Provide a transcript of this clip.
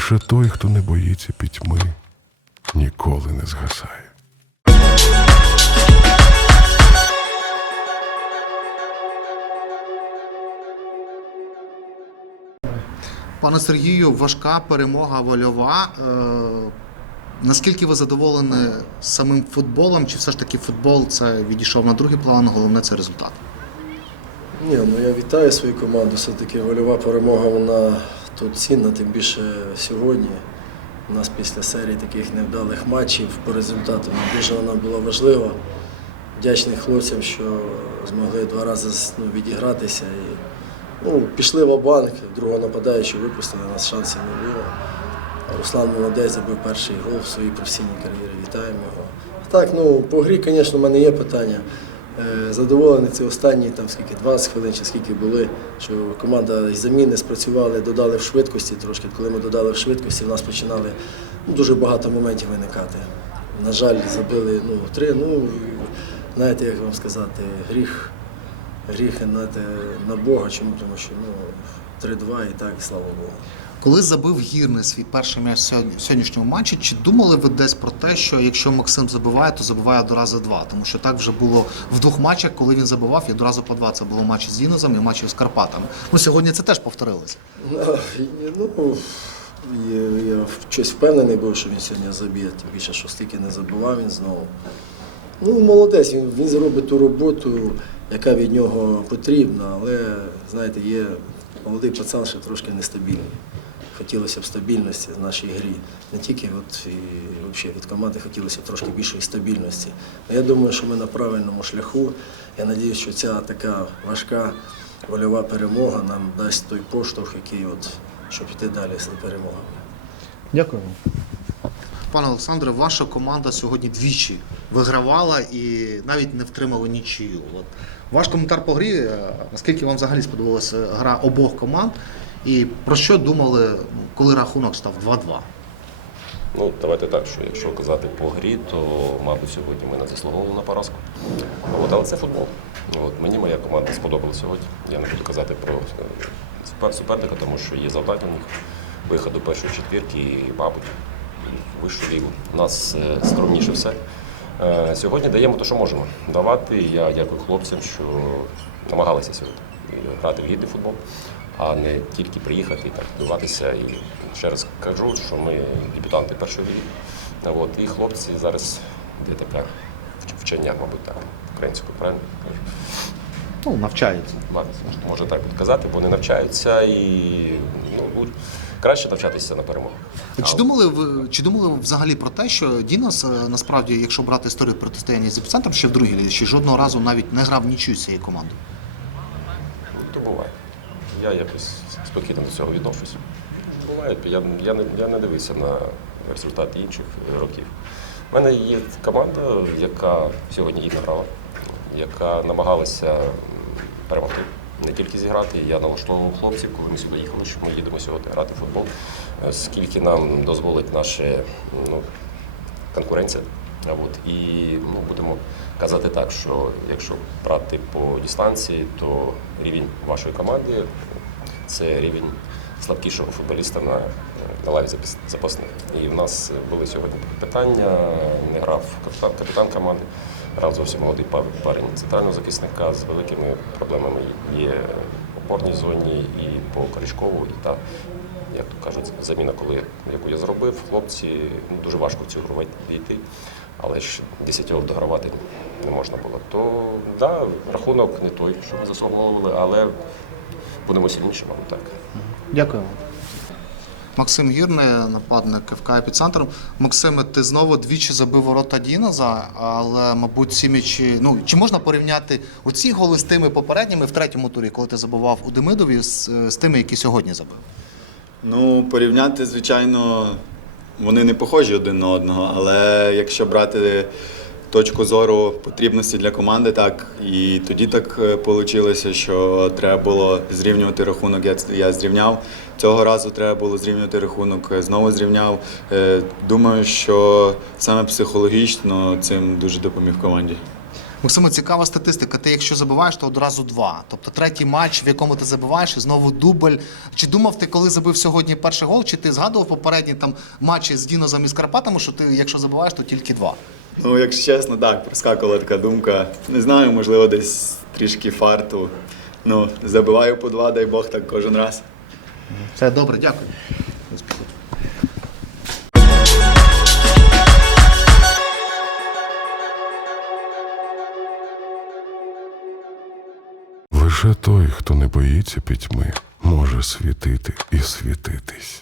Лише той, хто не боїться пітьми, ніколи не згасає. Пане Сергію, важка перемога вольова. Е, наскільки ви задоволені самим футболом? Чи все ж таки футбол це відійшов на другий план? Головне це результат? Ні, ну я вітаю свою команду. Все-таки вольова перемога вона тут цінна, тим більше сьогодні. У нас після серії таких невдалих матчів по результату дуже вона була важлива. Вдячний хлопцям, що змогли два рази ну, відігратися. І, ну, пішли в банк другого нападаючого випустили, у нас шансів не було. Руслан молодець забив перший гол в своїй професійній кар'єрі. Вітаємо його. Так, ну по грі, звісно, в мене є питання. Е, Задоволений ці останні там скільки 20 хвилин чи скільки були, що команда заміни спрацювали, додали в швидкості трошки. Коли ми додали в швидкості, в нас починали ну, дуже багато моментів виникати. На жаль, забили ну, три. Ну, знаєте, як вам сказати, гріх, гріх знаєте, на Бога. Чому? Тому що ну, 3-2 і так, і слава Богу. Коли забив гірний свій перший м'яч сьогодні- в сьогоднішньому матчі, чи думали ви десь про те, що якщо Максим забиває, то забиває одразу два? Тому що так вже було в двох матчах, коли він забивав, і одразу по два. Це було матчі з Дінозом і матчі з Карпатами. Ну сьогодні це теж повторилося. Ну, Ну, я, я щось впевнений був, що він сьогодні заб'є, тим більше, що стільки не забував він знову. Ну, молодець, він, він зробить ту роботу, яка від нього потрібна, але, знаєте, є молодий пацан, ще трошки нестабільний. Хотілося б стабільності в нашій грі. Не тільки от, і, взагалі, від команди хотілося б трошки більшої стабільності. Але я думаю, що ми на правильному шляху. Я сподіваюся, що ця така важка вольова перемога нам дасть той поштовх, який от, щоб йти далі з перемогами. Дякую. Пане Олександре, ваша команда сьогодні двічі вигравала і навіть не втримала нічию. От ваш коментар по грі, е, наскільки вам взагалі сподобалася гра обох команд, і про що думали, коли рахунок став 2-2? Ну, давайте так, що якщо казати по грі, то, мабуть, сьогодні ми не заслуговували на поразку. От, але це футбол. От, мені моя команда сподобала сьогодні. Я не буду казати про е, суперника, тому що є завдання у них виход до першої четвірки і, мабуть, вищу лігу. У нас е, скромніше все. Е, Сьогодні даємо те, що можемо давати. Я дякую хлопцям, що намагалися сьогодні грати в гідний футбол, а не тільки приїхати і так добиватися. І ще раз кажу, що ми дебютанти першої ліги. І хлопці зараз де така вч- вчення, мабуть, так, українською, правильно кажу? Ну, навчається. Ладно, може так от казати, бо вони навчаються і ну, краще навчатися на перемогу. Чи думали ви чи думали взагалі про те, що Дінос е, насправді, якщо брати історію протистояння з епіцентром ще в другій лізі, ще жодного разу навіть не грав нічию з цією командою? Ну, то буває. Я якось спокійно до цього відношусь. Буває, я, я, не, я не дивився на результати інших років. У мене є команда, яка сьогодні гідно грала, яка намагалася перемогти, не тільки зіграти. Я налаштовував хлопців, коли ми сюди їхали, що ми їдемо сьогодні грати в футбол, е, скільки нам дозволить наша ну, конкуренція. От, і ну, будемо казати так, що якщо брати по дистанції, то рівень вашої команди це рівень слабкішого футболіста на, на лаві запасних. І в нас були сьогодні питання, не грав капітан, капітан команди, грав зовсім молодий парень центрального захисника з великими проблемами є в опорній зоні і по Корішкову, і та, як то кажуть, заміна, коли, яку я зробив, хлопці ну, дуже важко в цю гру війти. Але ж десятьох догравати не можна було. То да, рахунок не той, що ми заслуговували, але будемо сильніші, мабуть, так. Дякую. Максим Гірний, нападник ФК «Епіцентр». Максиме, ти знову двічі забив ворота Діноза, але, мабуть, ці м'ячі. Ну, чи можна порівняти оці голи з тими попередніми в третьому турі, коли ти забивав у Демидові, з, з тими, які сьогодні забив? Ну, порівняти, звичайно, вони не похожі один на одного, але якщо брати точку зору потрібності для команди, так і тоді так вийшло, що треба було зрівнювати рахунок. Я, я зрівняв. Цього разу треба було зрівнювати рахунок, е, знову зрівняв. Е, Думаю, що саме психологічно цим дуже допоміг команді. Максиме, цікава статистика. Ти якщо забиваєш, то одразу два. Тобто третій матч, в якому ти забиваєш, і знову дубль. Чи думав ти, коли забив сьогодні перший гол, чи ти згадував попередні там матчі з Дінозом і з Карпатами, що ти, якщо забиваєш, то тільки два? Ну, якщо чесно, так, проскакувала така думка. Не знаю, можливо, десь трішки фарту. Ну, забиваю по два, дай Бог, так кожен раз. Це добре, дякую. Лише той, хто не боїться пітьми, може світити і світитись.